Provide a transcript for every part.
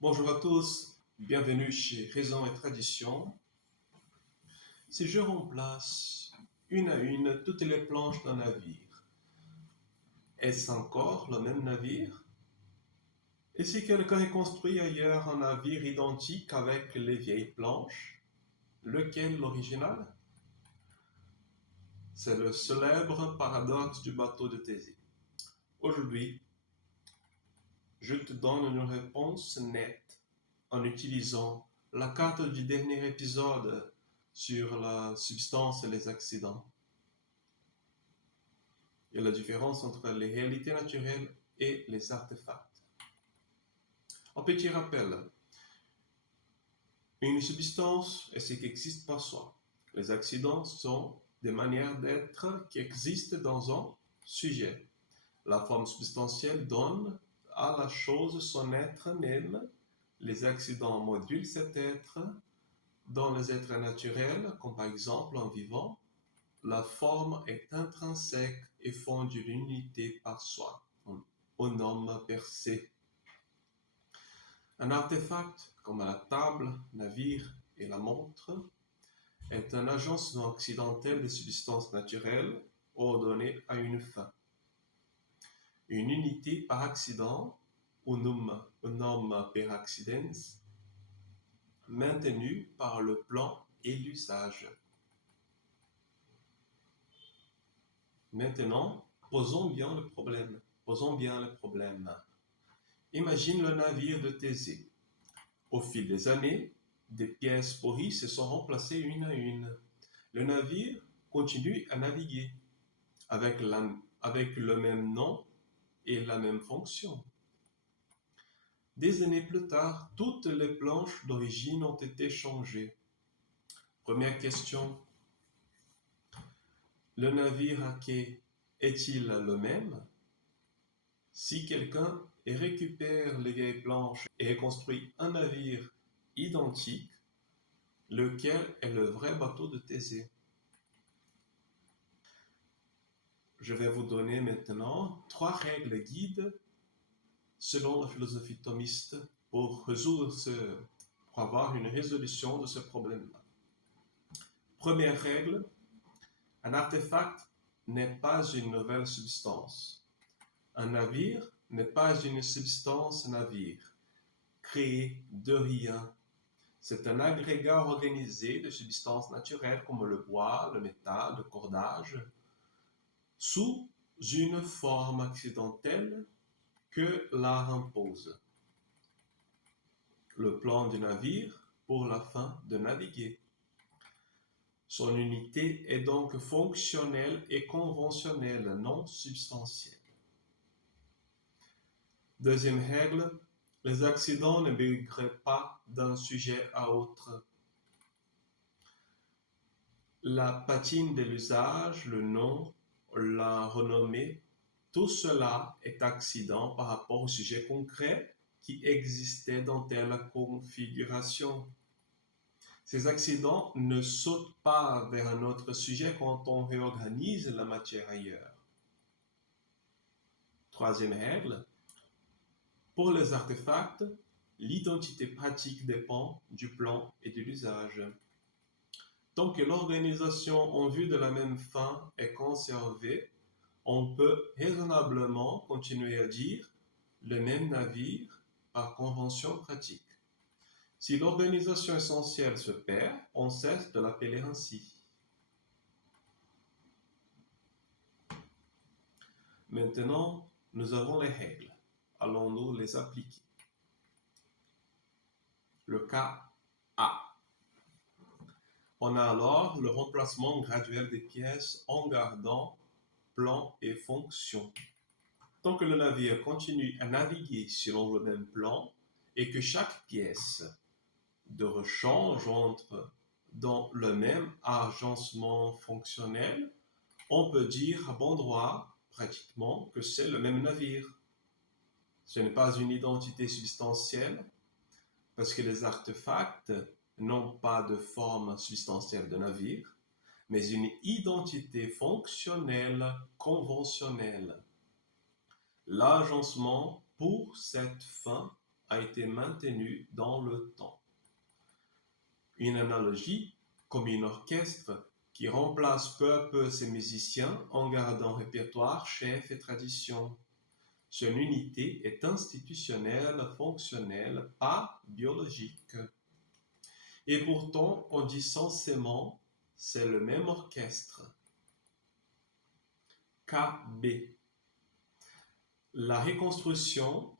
Bonjour à tous, bienvenue chez Raison et Tradition. Si je remplace une à une toutes les planches d'un navire, est-ce encore le même navire? Et si quelqu'un ait construit ailleurs un navire identique avec les vieilles planches, lequel l'original? C'est le célèbre paradoxe du bateau de Thésée. Aujourd'hui, je te donne une réponse nette en utilisant la carte du dernier épisode sur la substance et les accidents et la différence entre les réalités naturelles et les artefacts. Un petit rappel, une substance est ce qui existe par soi. Les accidents sont des manières d'être qui existent dans un sujet. La forme substantielle donne à la chose son être même. Les accidents modulent cet être. Dans les êtres naturels, comme par exemple un vivant, la forme est intrinsèque et fondue l'unité par soi. On nomme per se. Un artefact, comme la table, navire et la montre, est un agencement accidentel de substances naturelles ordonnées à une fin. Une unité par accident, unum per accidens, maintenue par le plan et l'usage. Maintenant, posons bien le problème. Imagine le navire de Thésée. Au fil des années, des pièces pourries se sont remplacées une à une. Le navire continue à naviguer avec le même nom et la même fonction. Des années plus tard, toutes les planches d'origine ont été changées. Première question, le navire à quai est-il le même? Si quelqu'un récupère les vieilles planches et construit un navire identique, lequel est le vrai bateau de Thésée? Je vais vous donner maintenant 3 règles guides selon la philosophie thomiste pour avoir une résolution de ce problème-là. Première règle, un artefact n'est pas une nouvelle substance. Un navire n'est pas une substance navire, créée de rien. C'est un agrégat organisé de substances naturelles comme le bois, le métal, le cordage, sous une forme accidentelle que l'art impose. Le plan du navire pour la fin de naviguer. Son unité est donc fonctionnelle et conventionnelle, non substantielle. Deuxième règle, les accidents ne migrent pas d'un sujet à autre. La patine de l'usage, le nom, la renommée, tout cela est accident par rapport au sujet concret qui existait dans telle configuration. Ces accidents ne sautent pas vers un autre sujet quand on réorganise la matière ailleurs. Troisième règle, pour les artefacts, l'identité pratique dépend du plan et de l'usage. Tant que l'organisation en vue de la même fin est conservée, on peut raisonnablement continuer à dire le même navire par convention pratique. Si l'organisation essentielle se perd, on cesse de l'appeler ainsi. Maintenant, nous avons les règles. Allons-nous les appliquer? Le cas A. On a alors le remplacement graduel des pièces en gardant plan et fonction. Tant que le navire continue à naviguer selon le même plan et que chaque pièce de rechange entre dans le même agencement fonctionnel, on peut dire à bon droit, pratiquement, que c'est le même navire. Ce n'est pas une identité substantielle, parce que les artefacts n'ont pas de forme substantielle de navire, mais une identité fonctionnelle conventionnelle. L'agencement pour cette fin a été maintenu dans le temps. Une analogie, comme un orchestre qui remplace peu à peu ses musiciens en gardant répertoire, chef et tradition. Son unité est institutionnelle, fonctionnelle, pas biologique. Et pourtant, on dit censément, c'est le même orchestre. KB. La reconstruction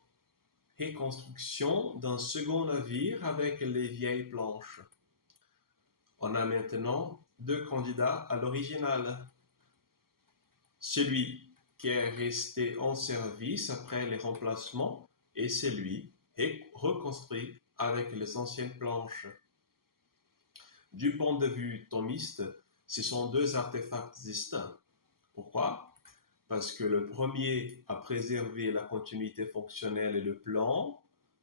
d'un second navire avec les vieilles planches. On a maintenant deux candidats à l'original. Celui qui est resté en service après les remplacements et celui reconstruit avec les anciennes planches. Du point de vue thomiste, ce sont deux artefacts distincts. Pourquoi? Parce que le premier a préservé la continuité fonctionnelle et le plan.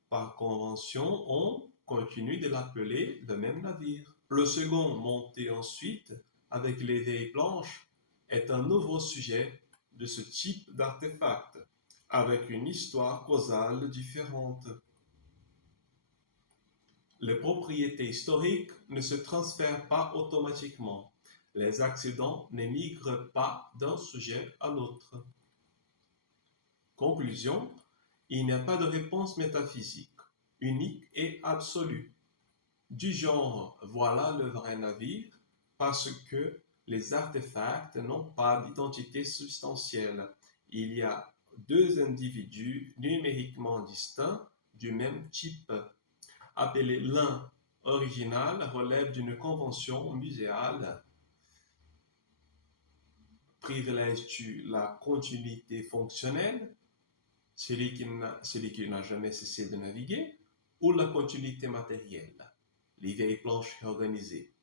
Par convention, on continue de l'appeler le même navire. Le second, monté ensuite avec les vieilles planches, est un nouveau sujet de ce type d'artefact, avec une histoire causale différente. Les propriétés historiques ne se transfèrent pas automatiquement. Les accidents n'émigrent pas d'un sujet à l'autre. Conclusion, il n'y a pas de réponse métaphysique, unique et absolue. Du genre, voilà le vrai navire, parce que les artefacts n'ont pas d'identité substantielle. Il y a deux individus numériquement distincts du même type. Appeler l'un original relève d'une convention muséale. Privilèges-tu la continuité fonctionnelle, celui qui n'a jamais cessé de naviguer, ou la continuité matérielle, les vieilles planches réorganisées?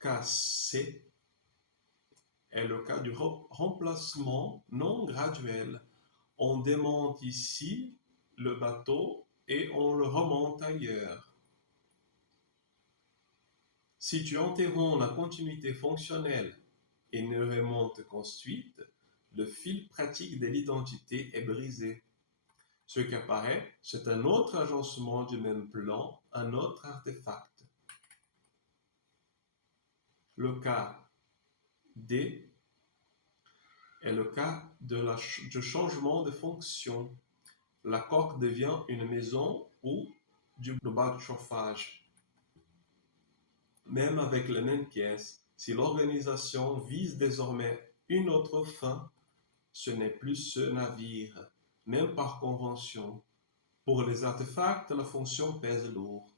Cas C est le cas du remplacement non graduel. On démonte ici le bateau et on le remonte ailleurs. Si tu interromps la continuité fonctionnelle et ne remontes qu'ensuite, le fil pratique de l'identité est brisé. Ce qui apparaît, c'est un autre agencement du même plan, un autre artefact. Le cas D est le cas du changement de fonction. La coque devient une maison ou du bas de chauffage. Même avec les mêmes pièces, si l'organisation vise désormais une autre fin, ce n'est plus ce navire, même par convention. Pour les artefacts, la fonction pèse lourd.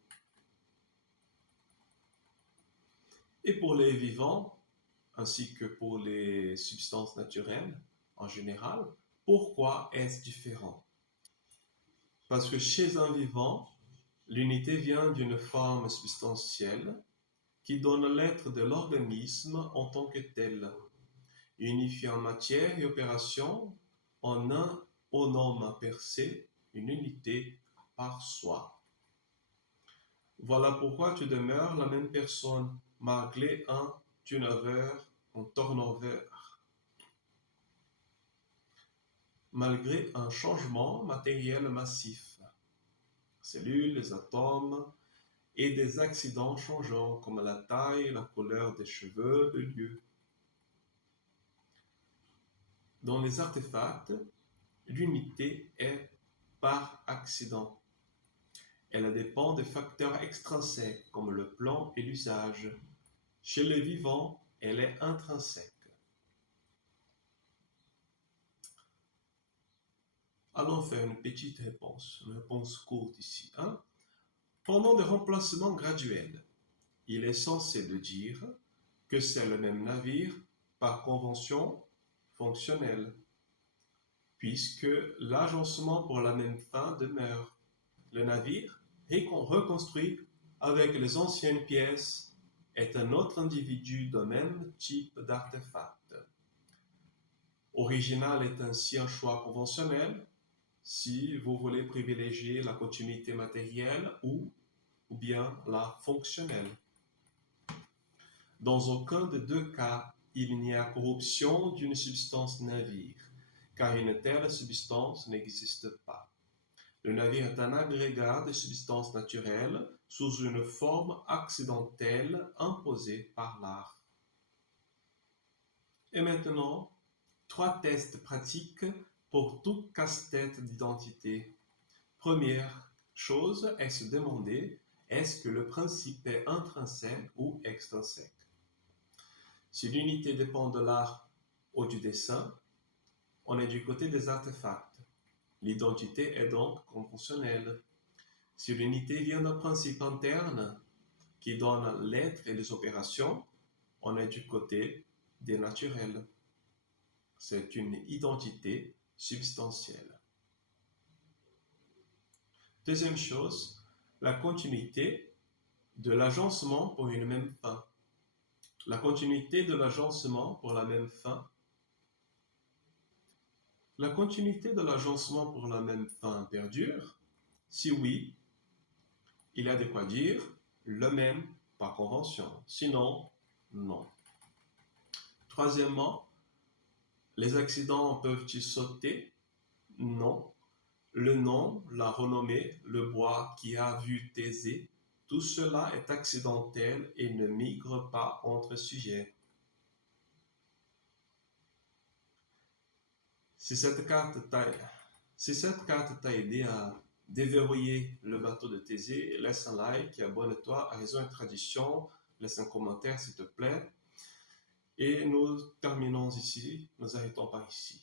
Et pour les vivants, ainsi que pour les substances naturelles en général, pourquoi est-ce différent? Parce que chez un vivant, l'unité vient d'une forme substantielle qui donne l'être de l'organisme en tant que tel, unifiant matière et opération en un onome per se, une unité par soi. Voilà pourquoi tu demeures la même personne, malgré un turnover, un turnover, malgré un changement matériel massif, cellules, les atomes, et des accidents changeants comme la taille, la couleur des cheveux, le lieu. Dans les artefacts, l'unité est par accident. Elle dépend des facteurs extrinsèques comme le plan et l'usage. Chez les vivants, elle est intrinsèque. Allons faire une petite réponse, une réponse courte ici. Pendant des remplacements graduels, il est censé de dire que c'est le même navire par convention fonctionnelle, puisque l'agencement pour la même fin demeure. Le navire, reconstruit avec les anciennes pièces, est un autre individu de même type d'artefact. Original est ainsi un choix conventionnel si vous voulez privilégier la continuité matérielle ou bien la fonctionnelle. Dans aucun des deux cas, il n'y a corruption d'une substance navire. car une telle substance n'existe pas. Le navire est un agrégat de substances naturelles sous une forme accidentelle imposée par l'art. Et maintenant, 3 tests pratiques pour tout casse-tête d'identité. Première chose est se demander, est-ce que le principe est intrinsèque ou extrinsèque? Si l'unité dépend de l'art ou du dessin, on est du côté des artefacts. L'identité est donc conventionnelle. Si l'unité vient d'un principe interne qui donne l'être et les opérations, on est du côté des naturels. C'est une identité substantielle. Deuxième chose, la continuité de l'agencement pour une même fin. La continuité de l'agencement pour la même fin. La continuité de l'agencement pour la même fin perdure? Si oui, il y a de quoi dire le même par convention. Sinon, non. Troisièmement, les accidents peuvent-ils sauter? Non. Le nom, la renommée, le bois qui a vu Thésée, tout cela est accidentel et ne migre pas entre sujets. Si cette carte t'a aidé à déverrouiller le bateau de Thésée, laisse un like et abonne-toi à Raison et Tradition. Laisse un commentaire s'il te plaît. Et nous terminons ici, nous arrêtons par ici.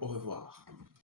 Au revoir.